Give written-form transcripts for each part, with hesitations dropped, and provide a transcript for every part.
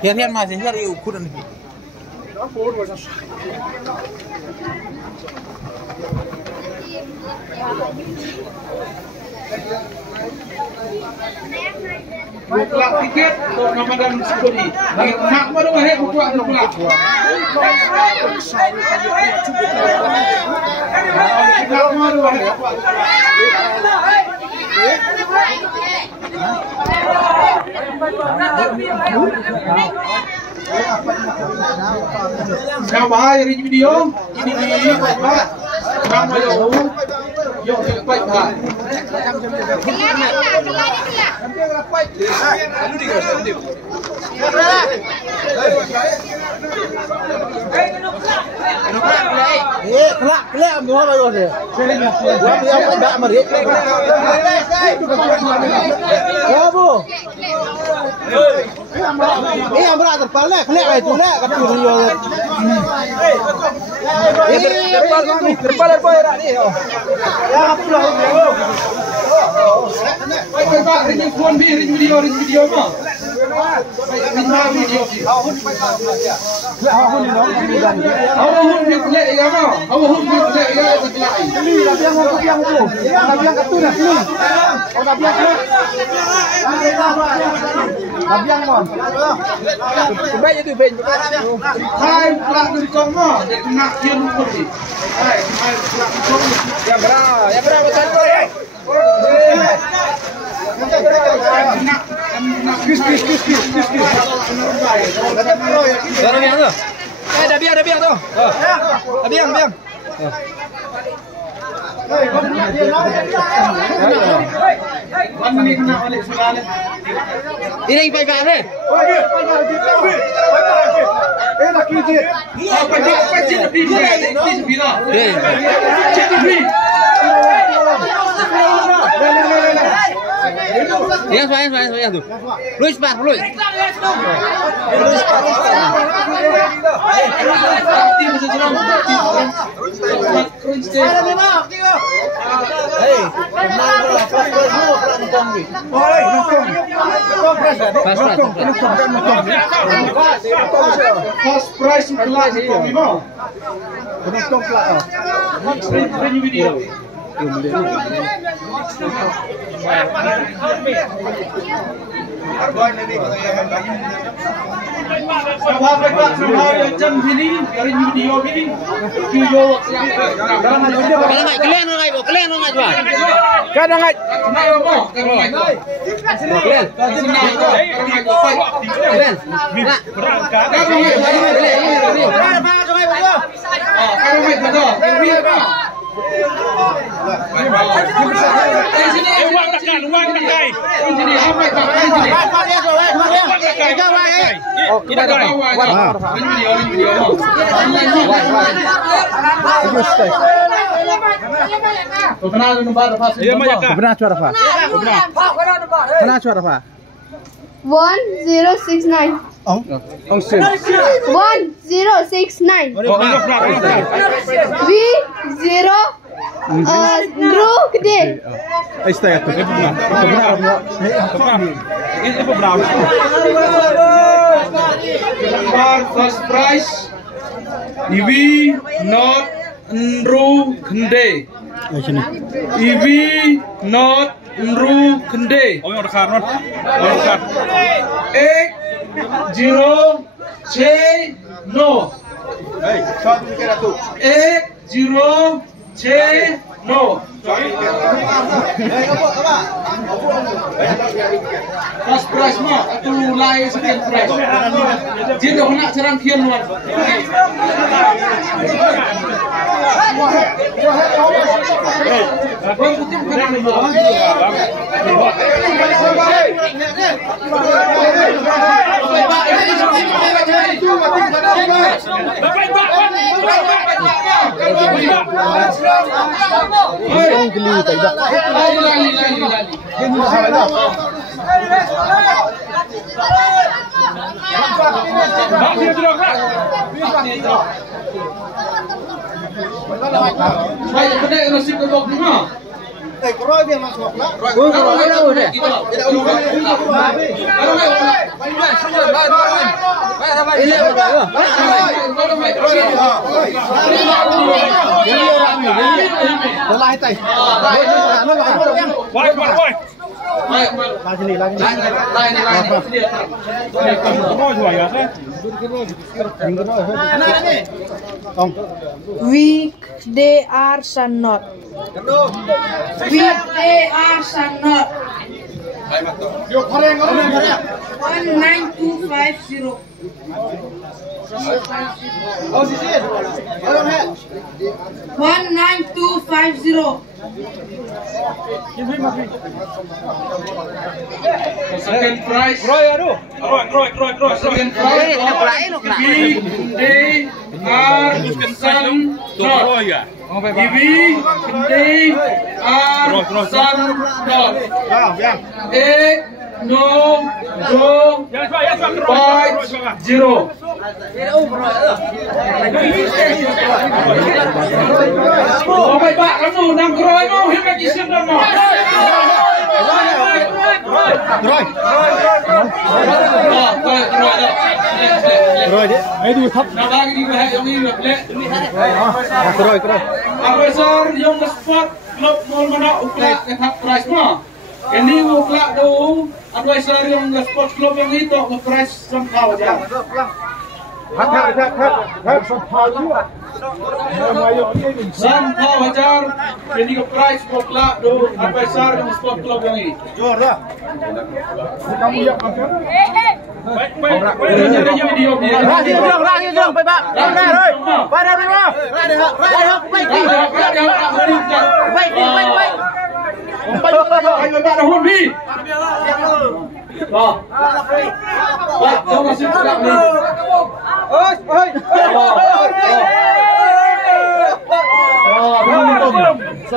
Hian masih hian ukuran ini. Buklak tiket untuk Ramadan Sekuri. Nak baru hari buklak buklak. Nak baru hari buklak. Yang bahaya ini video ini Pak. Nama yo baik Pak. Kelak semua baru deh. Yang tidak merik. Kamu. Yang berat terpalak, kelak itu lah kata dia. Terpal apa ya ni? Ya pulang. Baik Pak, ini phone video mah. Dah biar tu. Dah biar. Ini baik ni. Yang tu. Luis. First prize kelas itu memang. Penonton kelas. Video. Jam ini dari video ini video kalian tu. Kadang ai. Kenapa suara Pak? 1069. 1069. V0 Andrew gede. First prize Iwi not Andrew gede. Iwi not Andrew gede. Oh, dekat. 80 no. Hey, shot kira tu. 80 no. First prize mah atau lain second prize. Dia dah nak serang kian luar. Baik, kedai nasi kebab ni mah. Keroi biar masuk lah. Keroi đâu deh? Lai tay. Weekday are sun not. Weekday are sun not. 19250. Oh, sisi. Ayo, Mek. 19250. Second prize. Keroi aduh. Second prize. Weekday are sun not. Weekday are sun not. No, go, 50. Oh, baik Pak, kamu nang keroi mau hebat isim dah mau. Keroi. Keroi dia. Ayo thấp. Nak lagi di bahaya yang ini lek. Keroi. Profesor yang sport klub mall mana uklak ketat prize mah. Ini uklak do advisor yang sport club yang itu prize somehow aja. Somehow ajar ini ke prize uklak do advisor yang sport club yang ini. Jual dah. Kamu yang apa? Video dia. Rang, Pak. Baik. Ayo Pak Dahun bi. Pak, kau masih tidak ni.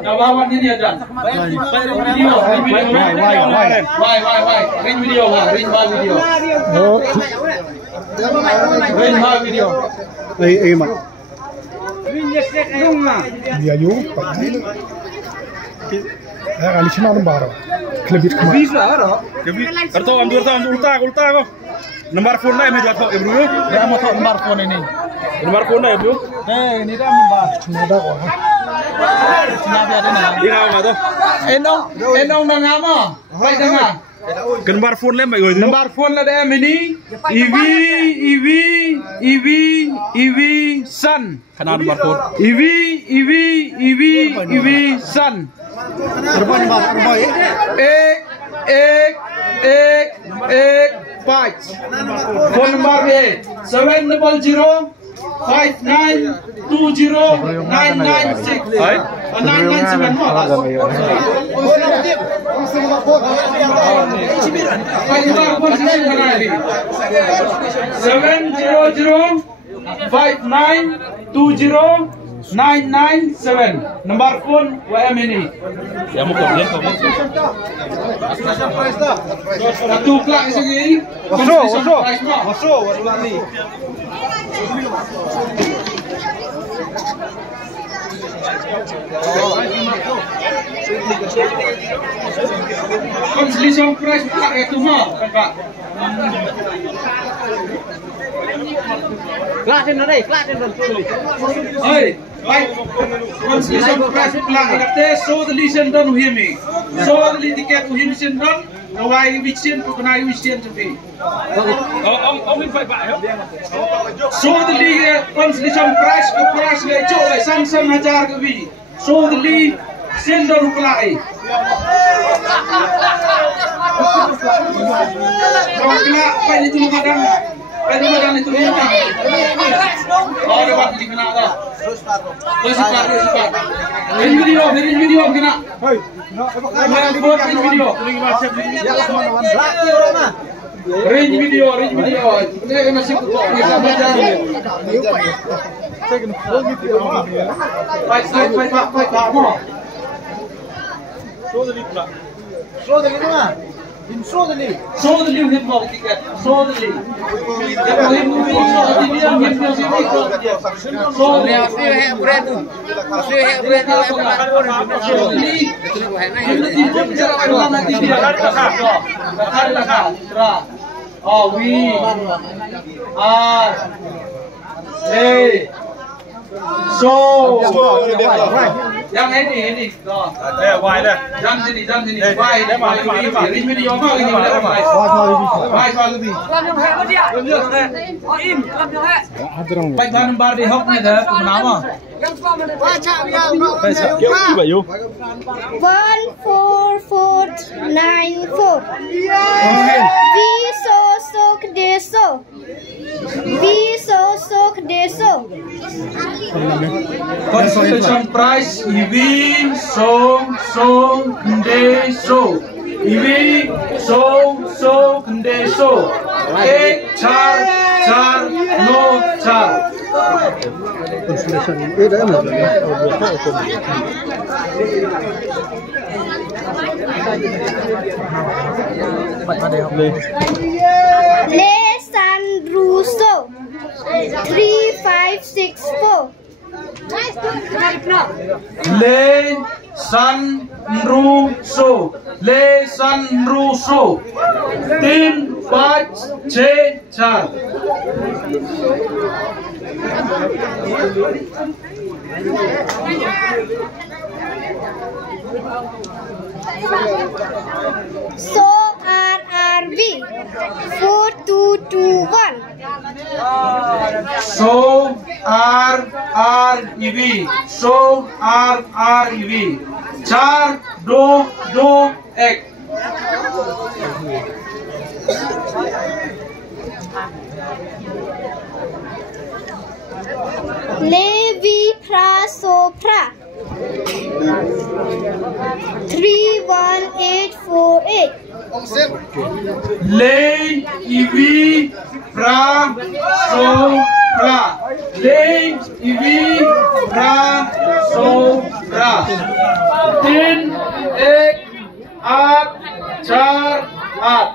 Lawan ini aja. Video. Ring video. Mat. Dia yo, Pak. Ali cuma nombor. Klebit kemana? Bisa ada. Kartu ambil ulta kok. Nomor phone dah meja kok, Bro. Dah mau tahu nomor phone ini. Nomor phone dah, Bro. Ini dah nomor. Cuma ada kok. Cuma ada ni. Ini apa tu? Enong nama. Baik dengar. Nomor phone lem baik. Nomor phone lah dah ini. EV Sun. Kenal nomor phone. EV Sun. Terbang nomor. Ek 5. Phone number 700 5920 996. 997 malas. 700 5920 997. Nomor phone WM ini. Yang mau komplain. Satu kelak segi. Masuk. Warna ni. Consolation prize Pak itu mah, Pak. Kelasin dah. Hey, baik. Consolation prize Pak itu so the listen don't hear me. So the ticket to him listen don't. Why vision to kenai vision to be. Ông phải bại. So the consolation prize ke prize le cok le sam hajar ke bi. So the send don't kelai. Kalau kelak pai itu kadang itu dia. Oh, dapat dikena dah. Terus cepat. Ini video kena. Range video. Ini masih kuat. Baik, Pak. So dari mana? Show the new hip hop ticket. Show the new. Yang hip movie show the new hip hop ticket. Show the new. Oh, we are so yang ini loh. Why dah? Jam sini. Why? Ini video apa ini? Why lebih. Baik bahan bar di hok ni dah nama. 14494 Viso Deso Consultation price Iwi Deso Ek char no char. Le San Russo 3564 Le San Russo 3564 So RRV 4221 So RREV char do ek. Levi Prasopra 31848 Le ivi pra so pra. Le ivi pra so pra. 3 ek 8 4 8.